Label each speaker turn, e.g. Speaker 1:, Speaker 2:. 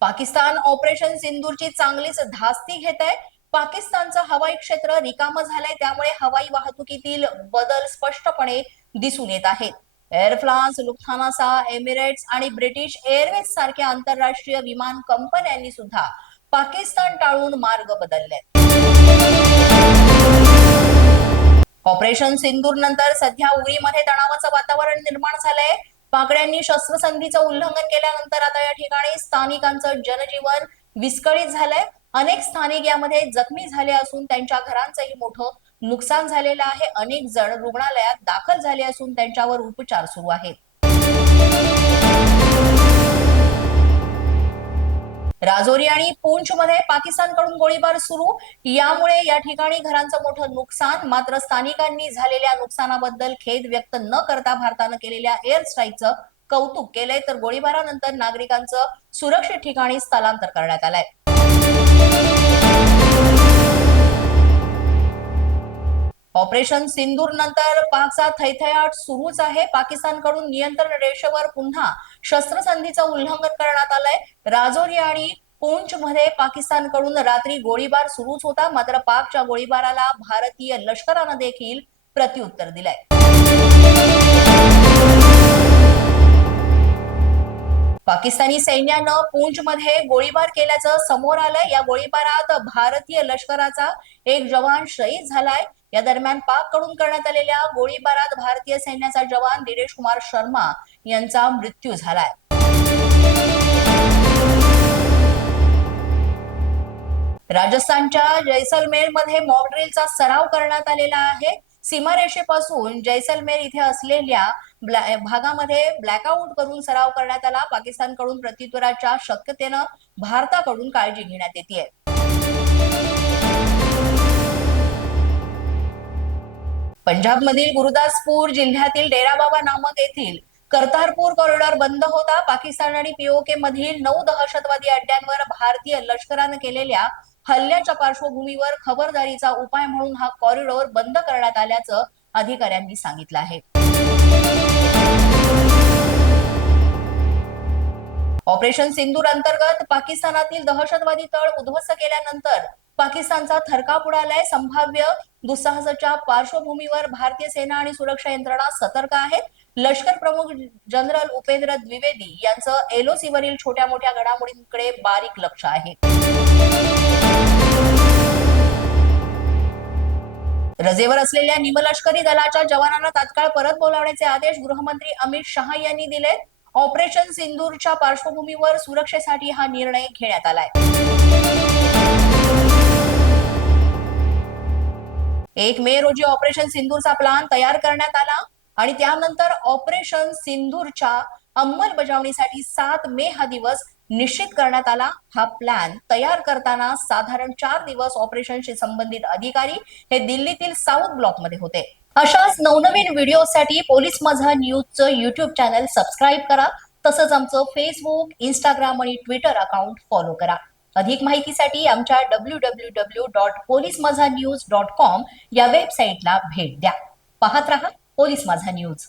Speaker 1: Pakistan operation सिंदूरची चांगलीच धास्ती घेत आहे पाकिस्तानचं हवाई क्षेत्र रिकामं झालंय त्यामुळे हवाई वाहतुकीतील बदल स्पष्टपणे दिसून येत आहेत. एअर फ्रान्स लुफ्थानासा एमिरेट्स आणि ब्रिटिश एअरवेज सारख्या आंतरराष्ट्रीय विमान कंपन्यांनी सुद्धा पाकिस्तान टाळून मार्ग बदलले ऑपरेशन सिंदूर नंतर सध्या उरीमध्ये तणावाचं वातावरण निर्माण झालंय. पाकड्यांनी शस्त्रसंधीचं उल्लंघन केल्यानंतर आता या ठिकाणी स्थानिकांचं जनजीवन विस्कळीत झालंय. अनेक स्थानिक यामध्ये जखमी झाले असून त्यांच्या घरांचंही मोठं नुकसान झालेलं आहे. अनेक जण रुग्णालयात दाखल झाले असून त्यांच्यावर उपचार सुरू आहेत. राजौरी आणि पूंछमध्ये पाकिस्तानकडून गोळीबार सुरू. यामुळे या ठिकाणी घरांचं मोठं नुकसान मात्र स्थानिकांनी झालेल्या नुकसानाबद्दल खेद व्यक्त न करता भारतानं केलेल्या एअर स्ट्राईकचं कौतुक केलंय. तर गोळीबारानंतर नागरिकांचं सुरक्षित ठिकाणी स्थलांतर करण्यात आलंय. ऑपरेशन सिंदूर नंतर पाकचा थैथयाट सुरूच आहे. पाकिस्तानकडून नियंत्रण रेषेवर पुन्हा शस्त्रसंधीचं उल्लंघन करण्यात आलंय. राजौरी आणि पूंछमध्ये पाकिस्तानकडून रात्री गोळीबार सुरूच होता. मात्र पाकच्या गोळीबाराला भारतीय लष्करानं देखील प्रत्युत्तर दिलंय. पाकिस्तानी सैन्यानं पूंछमध्ये गोळीबार केल्याचं समोर आलंय. या गोळीबारात भारतीय लष्कराचा एक जवान शहीद झालाय. या दरम्यान पाककडून करण्यात आलेल्या गोळीबारात भारतीय सैन्याचा जवान दिनेश कुमार शर्मा यांचा मृत्यू झालाय. राजस्थानच्या जैसलमेरमध्ये मॉकड्रिलचा सराव करण्यात आलेला आहे. सीमारेषेपासून जैसलमेर इथे असलेल्या ब्लॅ- भागामध्ये ब्लॅकआउट करून सराव करण्यात आला. पाकिस्तानकडून प्रत्युत्तराच्या शक्यतेनं भारताकडून काळजी घेण्यात येते पंजाबमधील गुरुदासपूर जिल्ह्यातील डेरा बाबा नामक येथील कर्तारपूर कॉरिडॉर बंद होता. पाकिस्तान आणि पीओके मधील नऊ दहशतवादी अड्ड्यांवर भारतीय लष्करानं केलेल्या हल्ल्याच्या पार्श्वभूमीवर खबरदारीचा उपाय म्हणून हा कॉरिडॉर बंद करण्यात आल्याचं अधिकाऱ्यांनी सांगितलं आहे. ऑपरेशन सिंदूर अंतर्गत पाकिस्तानातील दहशतवादी तळ उद्ध्वस्त केल्यानंतर पाकिस्तानचा थरकाप उडालाय. संभाव्य दुस्साहसाच्या पार्श्वभूमीवर भारतीय सेना आणि सुरक्षा यंत्रणा सतर्क आहेत. लष्कर प्रमुख जनरल उपेंद्र द्विवेदी यांचं एलओसी वरील छोट्या मोठ्या घडामोडींकडे बारीक लक्ष आहे. रजेवर असलेल्या निमलष्करी दलाच्या जवानांना तात्काळ परत बोलावण्याचे आदेश गृहमंत्री अमित शहा यांनी दिलेत. ऑपरेशन सिंदूरच्या पार्श्वभूमीवर सुरक्षेसाठी हा निर्णय घेण्यात आलाय. एक मे रोजी ऑपरेशन सिंदूरचा प्लान तयार करण्यात आला आणि त्यानंतर ऑपरेशन सिंदूरच्या अंमलबजावणीसाठी सात मे हा दिवस निश्चित करण्यात आला. हा प्लॅन तयार करताना साधारण चार दिवस ऑपरेशनशी संबंधित अधिकारी हे दिल्लीतील साऊथ ब्लॉकमध्ये होते. अशाच नवनवीन व्हिडिओसाठी पोलीस माझा न्यूजचं युट्यूब चॅनल सबस्क्राईब करा. तसंच आमचं फेसबुक इंस्टाग्राम आणि ट्विटर अकाउंट फॉलो करा. अधिक माहितीसाठी आमच्या W W W dot police Majha news dot com या वेबसाईटला भेट द्या. पाहत रहा पोलीस माझा न्यूज